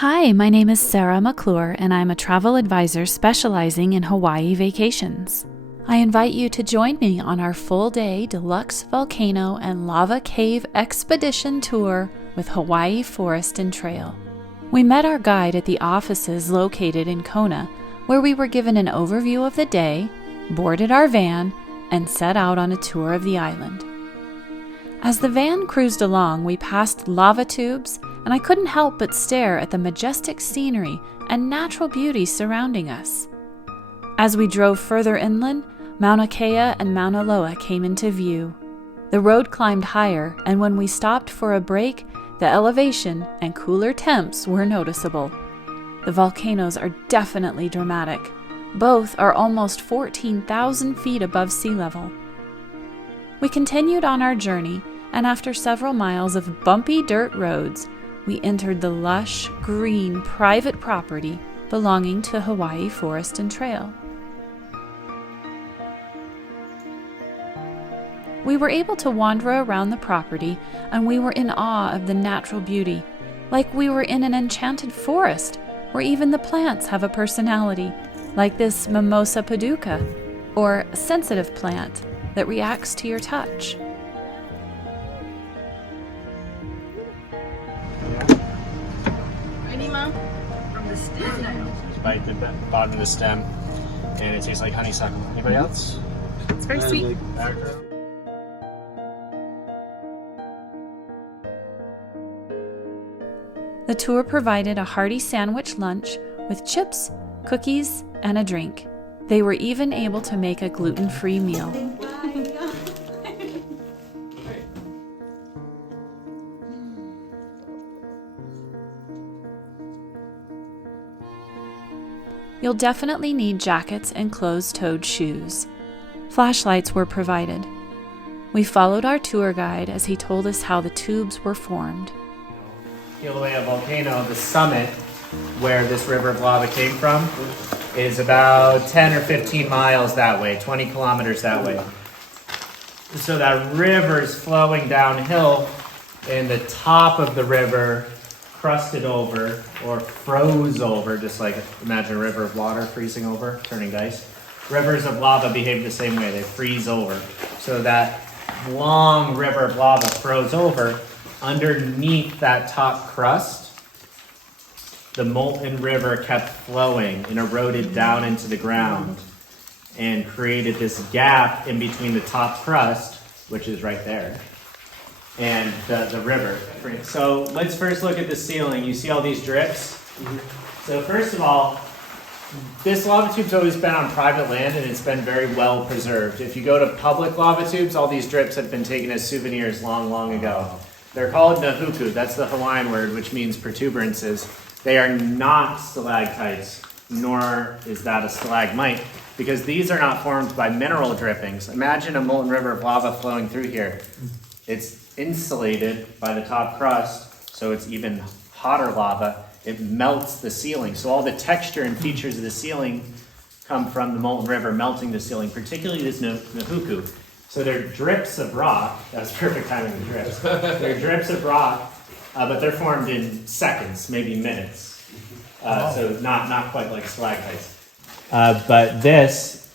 Hi, my name is Sarah McClure, and I'm a travel advisor specializing in Hawaii vacations. I invite you to join me on our full-day Deluxe Volcano and Lava Cave Expedition Tour with Hawaii Forest and Trail. We met our guide at the offices located in Kona, where we were given an overview of the day, boarded our van, and set out on a tour of the island. As the van cruised along, we passed lava tubes, and I couldn't help but stare at the majestic scenery and natural beauty surrounding us. As we drove further inland, Mauna Kea and Mauna Loa came into view. The road climbed higher, and when we stopped for a break, the elevation and cooler temps were noticeable. The volcanoes are definitely dramatic. Both are almost 14,000 feet above sea level. We continued on our journey, and after several miles of bumpy dirt roads, we entered the lush, green, private property belonging to Hawaii Forest and Trail. We were able to wander around the property, and we were in awe of the natural beauty, like we were in an enchanted forest, where even the plants have a personality, like this Mimosa paduca, or a sensitive plant that reacts to your touch. From the stem now. Just bite the bottom of the stem, and it tastes like honeysuckle. Anybody else? It's very sweet. The tour provided a hearty sandwich lunch with chips, cookies, and a drink. They were even able to make a gluten-free meal. You'll definitely need jackets and closed-toed shoes. Flashlights were provided. We followed our tour guide as he told us how the tubes were formed. Kilauea volcano, the summit where this river of lava came from, is about 10 or 15 miles that way, 20 kilometers that way. So that river is flowing downhill, and the top of the river crusted over or froze over, just like imagine a river of water freezing over, turning to ice. Rivers of lava behave the same way, they freeze over. So that long river of lava froze over. Underneath that top crust, the molten river kept flowing and eroded down into the ground and created this gap in between the top crust, which is right there, and the river. So let's first look at the ceiling. You see all these drips? So first of all, this lava tube's always been on private land, and it's been very well preserved. If you go to public lava tubes, all these drips have been taken as souvenirs long, long ago. They're called nahuku. That's the Hawaiian word, which means protuberances. They are not stalactites, nor is that a stalagmite, because these are not formed by mineral drippings. Imagine a molten river of lava flowing through here. It's insulated by the top crust, so it's even hotter lava. It melts the ceiling. So all the texture and features of the ceiling come from the molten river melting the ceiling, particularly this nahuku. So they're drips of rock. That's perfect timing of drips. They're drips of rock, but they're formed in seconds, maybe minutes. So not quite like stalactites. But this,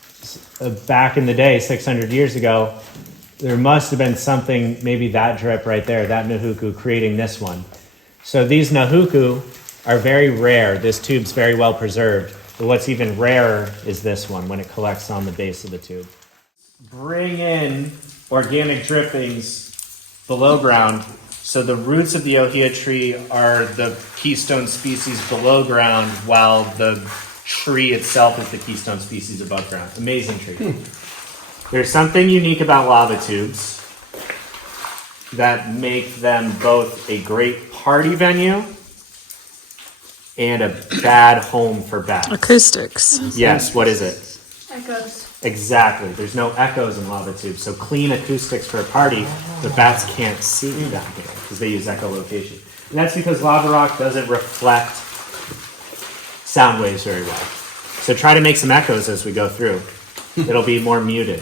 back in the day, 600 years ago, there must have been something, maybe that drip right there, that nahuku, creating this one. So these nahuku are very rare. This tube's very well preserved. But what's even rarer is this one when it collects on the base of the tube. Bring in organic drippings below ground. So the roots of the ohia tree are the keystone species below ground, while the tree itself is the keystone species above ground. Amazing tree. There's something unique about lava tubes that make them both a great party venue and a bad home for bats. Acoustics. Yes, what is it? Echoes. Exactly. There's no echoes in lava tubes. So clean acoustics for a party, the bats can't see that here because they use echolocation. And that's because lava rock doesn't reflect sound waves very well. So try to make some echoes as we go through. It'll be more muted.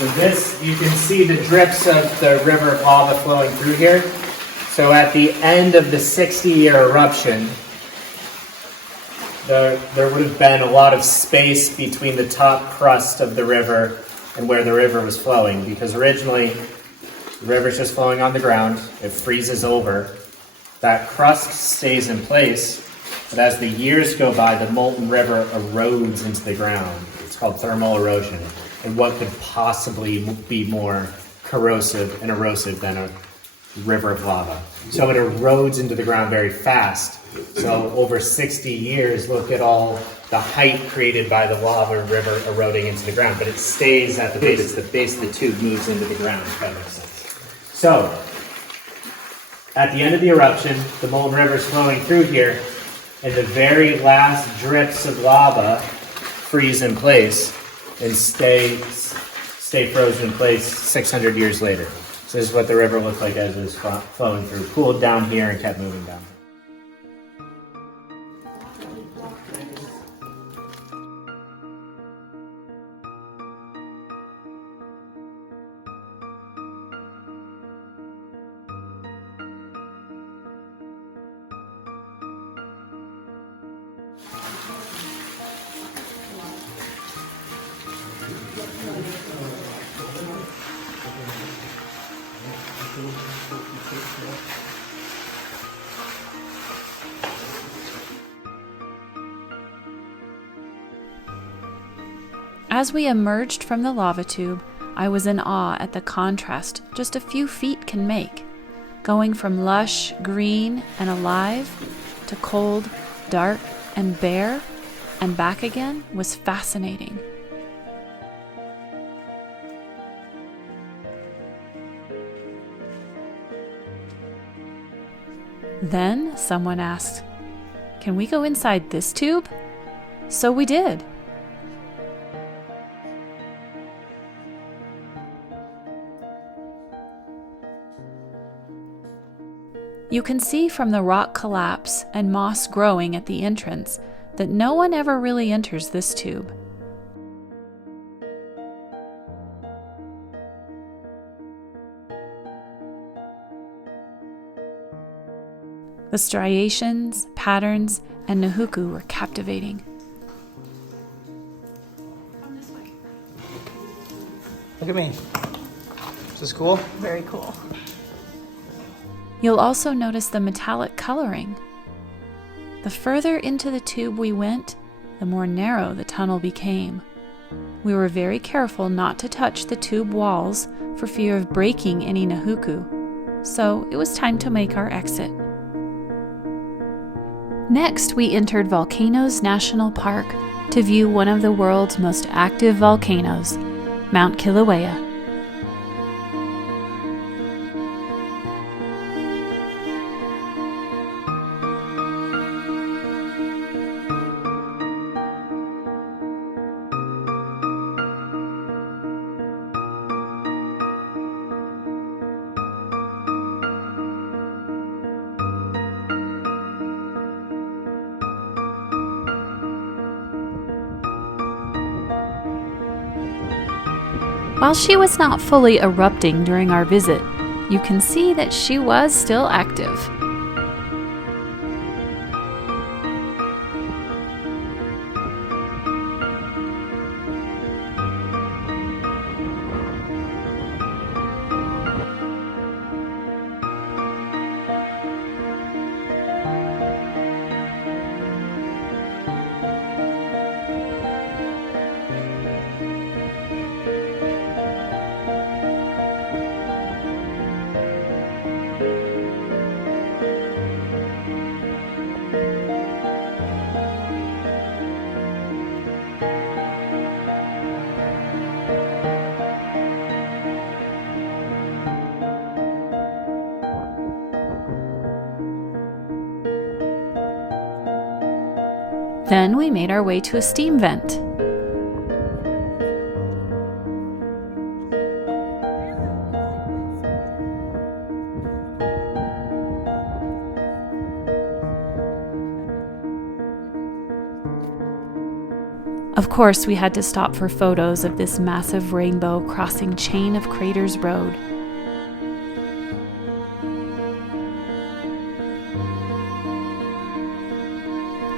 So this, you can see the drips of the river of lava flowing through here. So at the end of the 60-year eruption, there would have been a lot of space between the top crust of the river and where the river was flowing, because originally the river's just flowing on the ground, it freezes over, that crust stays in place, but as the years go by, the molten river erodes into the ground. It's called thermal erosion. And what could possibly be more corrosive and erosive than a river of lava? So it erodes into the ground very fast. So over 60 years, look at all the height created by the lava river eroding into the ground, but it stays at the base. It's the base of the tube moves into the ground, if that makes sense. So at the end of the eruption, the molten river is flowing through here, and the very last drips of lava freeze in place and stay frozen in place 600 years later. So this is what the river looked like as it was flowing through. Cooled down here and kept moving down. As we emerged from the lava tube, I was in awe at the contrast just a few feet can make. Going from lush, green, and alive to cold, dark, and bare, and back again was fascinating. Then someone asked, "Can we go inside this tube?" So we did. You can see from the rock collapse and moss growing at the entrance that no one ever really enters this tube. The striations, patterns, and nahuku were captivating. Look at me. Is this cool? Very cool. You'll also notice the metallic coloring. The further into the tube we went, the more narrow the tunnel became. We were very careful not to touch the tube walls for fear of breaking any nahuku, so it was time to make our exit. Next, we entered Volcanoes National Park to view one of the world's most active volcanoes, Mount Kilauea. While she was not fully erupting during our visit, you can see that she was still active. Then we made our way to a steam vent. Of course, we had to stop for photos of this massive rainbow crossing Chain of Craters Road.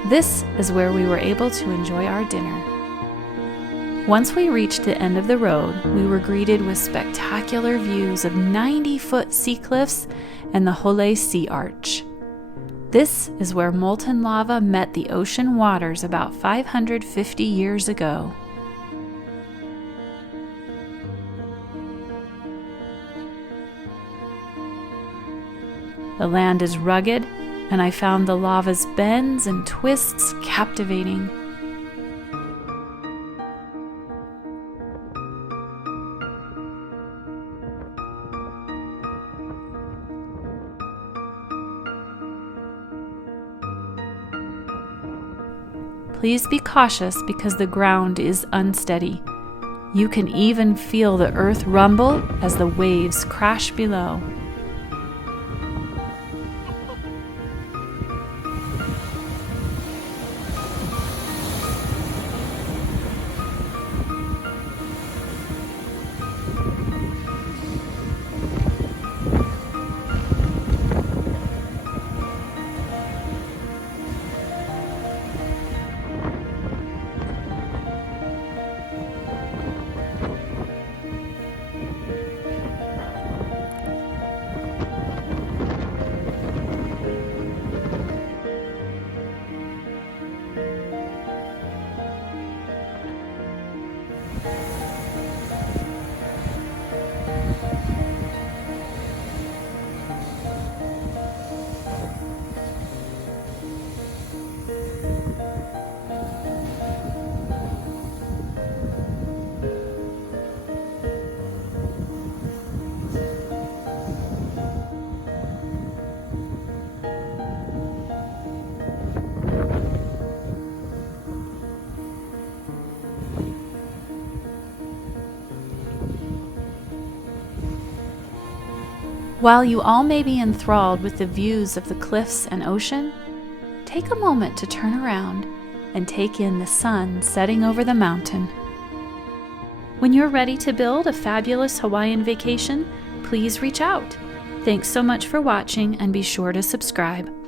This is where we were able to enjoy our dinner. Once we reached the end of the road, we were greeted with spectacular views of 90-foot sea cliffs and the Hole Sea Arch. This is where molten lava met the ocean waters about 550 years ago. The land is rugged, and I found the lava's bends and twists captivating. Please be cautious because the ground is unsteady. You can even feel the earth rumble as the waves crash below. While you all may be enthralled with the views of the cliffs and ocean, take a moment to turn around and take in the sun setting over the mountain. When you're ready to build a fabulous Hawaiian vacation, please reach out. Thanks so much for watching, and be sure to subscribe.